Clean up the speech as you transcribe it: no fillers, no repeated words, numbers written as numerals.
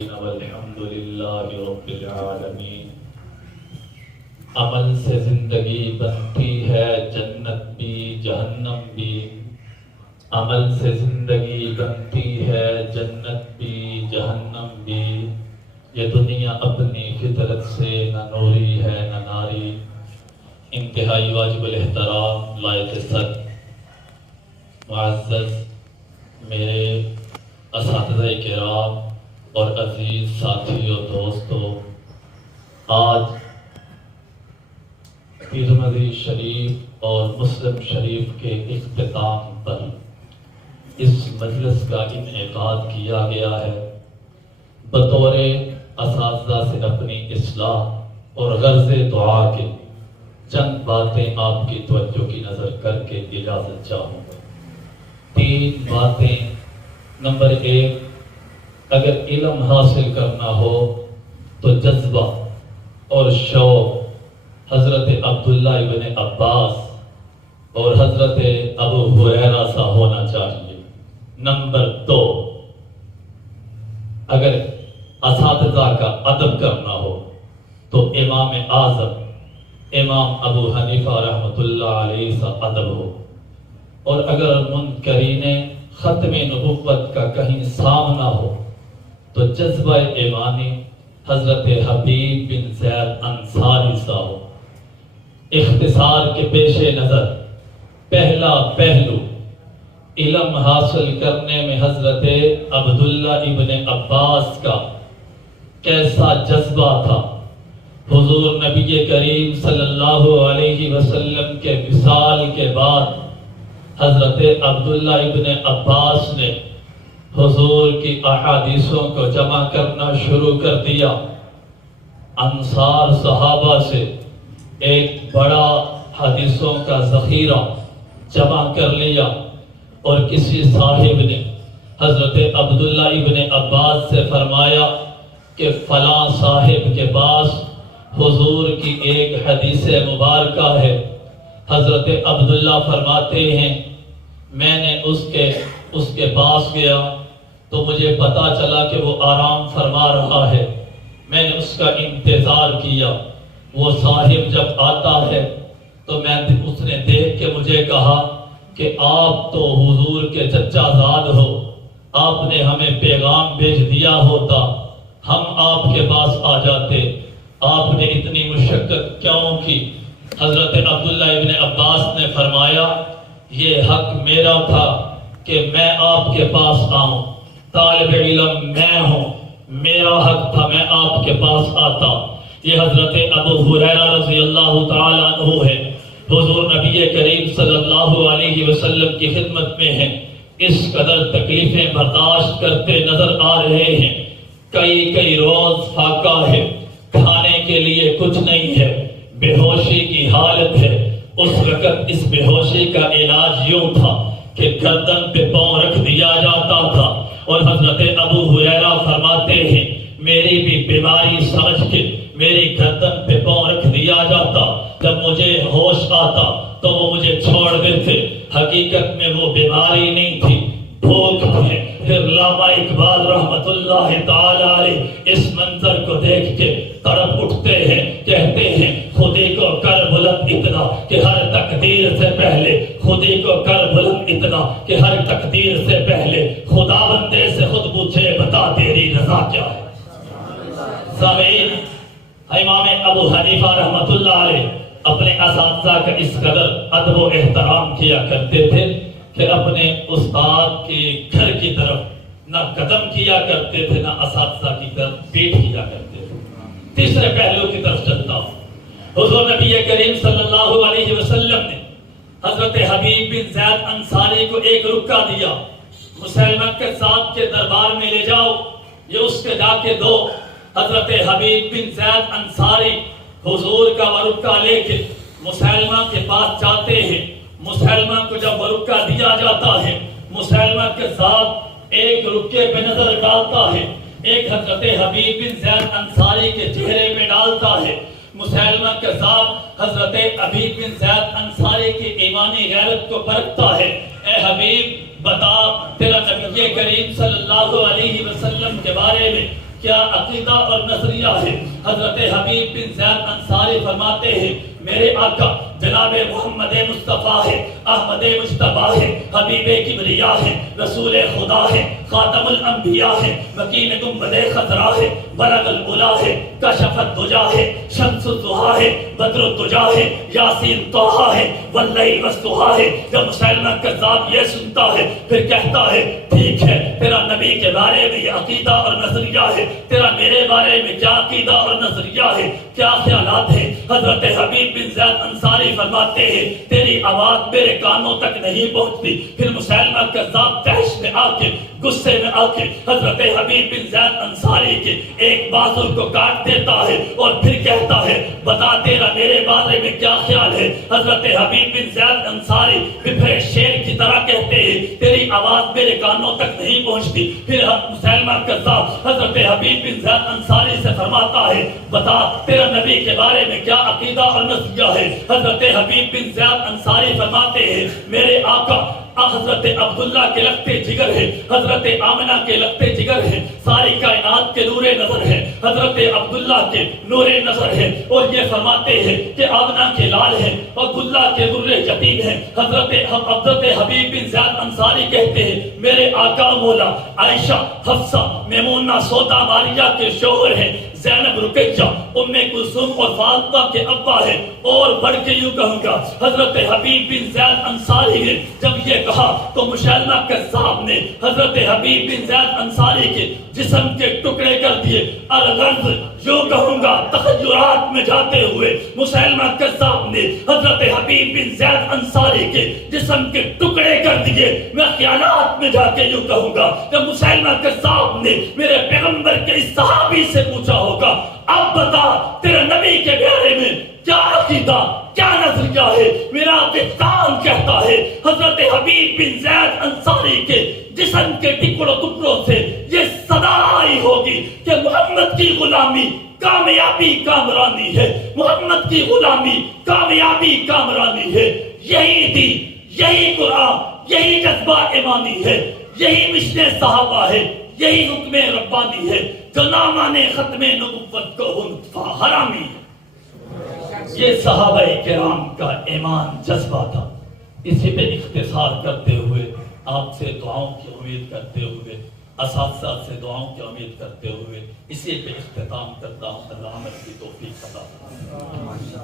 والحمد للہ رب العالمین۔ عمل سے زندگی بنتی ہے جنت بھی جہنم بھی، عمل سے زندگی بنتی ہے جنت بھی جہنم بھی۔ یہ دنیا اپنی فطرت سے نہ نوری ہے نہ ناری۔ انتہائی واجب الاحترام لائق صد معزز میرے اساتذہ کرام اور عزیز ساتھیوں دوستوں، آج ترمذی شریف اور مسلم شریف کے اختتام پر اس مجلس کا انعقاد کیا گیا ہے۔ بطور اساتذہ سے اپنی اصلاح اور غرض دعا کے چند باتیں آپ کی توجہ کی نظر کر کے اجازت چاہوں گا۔ 3 باتیں۔ نمبر 1، اگر علم حاصل کرنا ہو تو جذبہ اور شوق حضرت عبداللہ ابن عباس اور حضرت ابو ہریرہ سا ہونا چاہیے۔ نمبر 2، اگر اساتذہ کا ادب کرنا ہو تو امام اعظم امام ابو حنیفہ رحمۃ اللہ علیہ سا ادب ہو، اور اگر منکرین ختم نبوت کا کہیں سامنا ہو تو جذبہ ایمانی حضرت حبیب بن زید انصاری سا ہو۔ اختصار کے پیش نظر پہلا پہلو، علم حاصل کرنے میں حضرت عبداللہ ابن عباس کا کیسا جذبہ تھا۔ حضور نبی کریم صلی اللہ علیہ وسلم کے وصال کے بعد حضرت عبداللہ ابن عباس نے حضور کی احادیثوں کو جمع کرنا شروع کر دیا۔ انصار صحابہ سے ایک بڑا حدیثوں کا ذخیرہ جمع کر لیا، اور کسی صاحب نے حضرت عبداللہ ابن عباس سے فرمایا کہ فلاں صاحب کے پاس حضور کی ایک حدیث مبارکہ ہے۔ حضرت عبداللہ فرماتے ہیں میں نے اس کے پاس گیا تو مجھے پتا چلا کہ وہ آرام فرما رہا ہے۔ میں نے اس کا انتظار کیا۔ وہ صاحب جب آتا ہے تو اس نے دیکھ کے مجھے کہا کہ آپ تو حضور کے چچا زاد ہو، آپ نے ہمیں پیغام بھیج دیا ہوتا، ہم آپ کے پاس آ جاتے، آپ نے اتنی مشقت کیوں کی؟ حضرت عبداللہ ابن عباس نے فرمایا یہ حق میرا تھا کہ میں آپ کے پاس آؤں، طالب علم میں ہوں، میرا حق تھا میں آپ کے پاس آتا۔ یہ حضرت ابو ہریرہ رضی اللہ تعالیٰ عنہ ہے، حضور نبی کریم صلی اللہ علیہ وسلم کی خدمت میں ہیں، اس قدر تکلیفیں برداشت کرتے نظر آ رہے ہیں۔ کئی روز فاقہ ہے، کھانے کے لیے کچھ نہیں ہے، بے ہوشی کی حالت ہے۔ اس وقت اس بے ہوشی کا علاج یوں تھا کہ گردن پہ پاؤں رکھ دیا جاتا تھا، اور حضرت ابو ہریرہ فرماتے ہیں میری بھی بیماری سمجھ کے میری گردن پہ پاؤں رکھ دیا جاتا، جب مجھے ہوش آتا تو وہ مجھے چھوڑ دیتے۔ حقیقت میں وہ بیماری نہیں تھی، بھوک تھی۔ پھر علامہ اقبال رحمت اللہ تعالی علیہ اس منظر کو دیکھ کے تڑپ اٹھتے ہیں، کہتے ہیں خودی کو کر بلند اتنا کہ ہر تقدیر سے پہلے، خودی کو کر بلند اتنا کہ ہر تقدیر سے پہلے خدا بندے سے خود پوچھے بتا تیری رضا کیا ہے۔ سامعین، امام ابو حنیفہ رحمت اللہ علیہ اپنے اساتذہ کا اس قدر ادب و احترام کیا کرتے تھے کہ اپنے استاد کے گھر کی طرف نہ قدم کیا کرتے تھے نہ اساتذہ کی طرف پیٹ کیا کرتے تھے۔ تیسرے پہلو کی طرف چلتا ہوں۔ حضور نبی کریم صلی اللہ علیہ وسلم نے حضرت حبیب بن زید انصاری کو ایک رکا دیا، مسلمہ کذاب کے دربار میں لے جاؤ، یہ اس کے جا کے دو۔ حضرت حبیب بن زید انصاری حضور کا وہ رکا لے کے مسلمہ کے پاس جاتے ہیں۔ مسلمہ کو جب وہ رکا دیا جاتا ہے، مسلمہ کذاب ایک رکے پہ نظر ڈالتا ہے، ایک حضرت حبیب بن زید انصاری کے چہرے پہ ڈالتا ہے۔ مسلمہ کذاب حضرت حبیب بن زید انصاری کی ایمانی غیرت کو پرکھتا ہے۔ اے حبیب بتا تیرا نبی کریم صلی اللہ علیہ وسلم کے بارے میں کیا عقیدہ اور نظریہ ہے؟ حضرت حبیب بن زید انصاری فرماتے ہیں میرے آقا جناب محمد مصطفیٰ ہے، احمد مجتبیٰ ہے، حبیب کبریا ہے، رسول خدا ہے، خاتم الانبیاء ہے، مکین گنبد خضرا ہے، برق العلا ہے، کشف الدجا ہے، شمس الضحیٰ ہے، بدر الدجا ہے، یاسین طٰہٰ ہے، واللیل والضحیٰ ہے۔ جب مسیلمہ کذاب یہ سنتا ہے پھر کہتا ہے ٹھیک ہے، تیرا نبی کے بارے میں یہ عقیدہ اور نظریہ ہے، تیرا میرے بارے میں کیا عقیدہ اور نظریہ ہے، کیا خیالات ہیں؟ حضرت حبیب بن زید انصاری فرماتے ہیں تیری آواز میرے کانوں تک نہیں پہنچتی۔ پھر مسیلمہ کذاب تحش میں آ کے، غصے میں آ کے حضرت حبیب بن زید انصاری کے ایک بازو کو کاٹ دیتا ہے اور پھر کہتا ہے بتا تیرا میرے بارے میں کیا خیال ہے؟ حضرت حبیب بن زید انصاری بپھرے شیر کی طرح کہتے ہیں تیری آواز میرے کانوں تک نہیں پہنچتی۔ پھر مسیلمہ کذاب حضرت حبیب بن زید انصاری سے فرماتا ہے بتا تیرا نبی کے بارے میں کیا عقیدہ اور نظریہ ہے؟ حضرت حبیب بن زید انصاری فرماتے ہیں میرے آقا حضرت عبداللہ کے لگتے جگر ہے، حضرت آمنہ کے لگتے جگر ہے، ساری کائنات کے نور نظر ہے، حضرت عبداللہ کے نور نظر ہے۔ اور یہ فرماتے ہیں کہ آمنہ کے لال ہے، عبداللہ کے نور یتیم ہے۔ حضرت حبیب بن زید انصاری کہتے ہیں میرے آقا مولا عائشہ، حفصہ، میمونہ، سودا، ماریہ کے شوہر ہیں، زینب، رقیہ، ام کلثوم اور فاطمہ کے ابا ہے۔ اور بڑھ کے یوں کہوں گا حضرت حبیب بن زید انصاری نے جب یہ کہا تو مسیلمہ کذاب نے حضرت حبیب بن زید انصاری کے جسم کے ٹکڑے کر دیے۔ الغرض یوں کہوں گا تخیلات میں جاتے ہوئے مسیلمہ کذاب نے حضرت حبیب بن زید انصاری کے جسم کے ٹکڑے کر دیے۔ میں خیالات میں جا کے یوں کہوں گا کہ مسیلمہ کذاب نے میرے پیغمبر کے اس صحابی سے پوچھا ہوگا اب بتا تیرے نبی کے بارے میں کیا عقیدہ کیا نظریہ ہے؟ میرا کتاب کہتا ہے حضرت حبیب بن زید انصاری کے جسم کے ٹکڑوں سے یہ صدا آئی ہوگی کہ محمد کی غلامی کامیابی کامرانی ہے، محمد کی غلامی کامیابی کامرانی ہے۔ یہی دین، یہی قرآن، یہی جذبہ ایمانی ہے، یہی مشن صحابہ ہے، یہی حکم ربانی ہے جو نامانے ختم نبوت کو حرامی ہے۔ یہ صحابہ کرام کا ایمان جذبہ تھا۔ اسی پہ اختصار کرتے ہوئے آپ سے دعاؤں کی امید کرتے ہوئے، اساتذہ سے دعاؤں کی امید کرتے ہوئے اسی پہ اختتام کرتا ہوں۔ اللہ عمل کی توفیق عطا فرمائے۔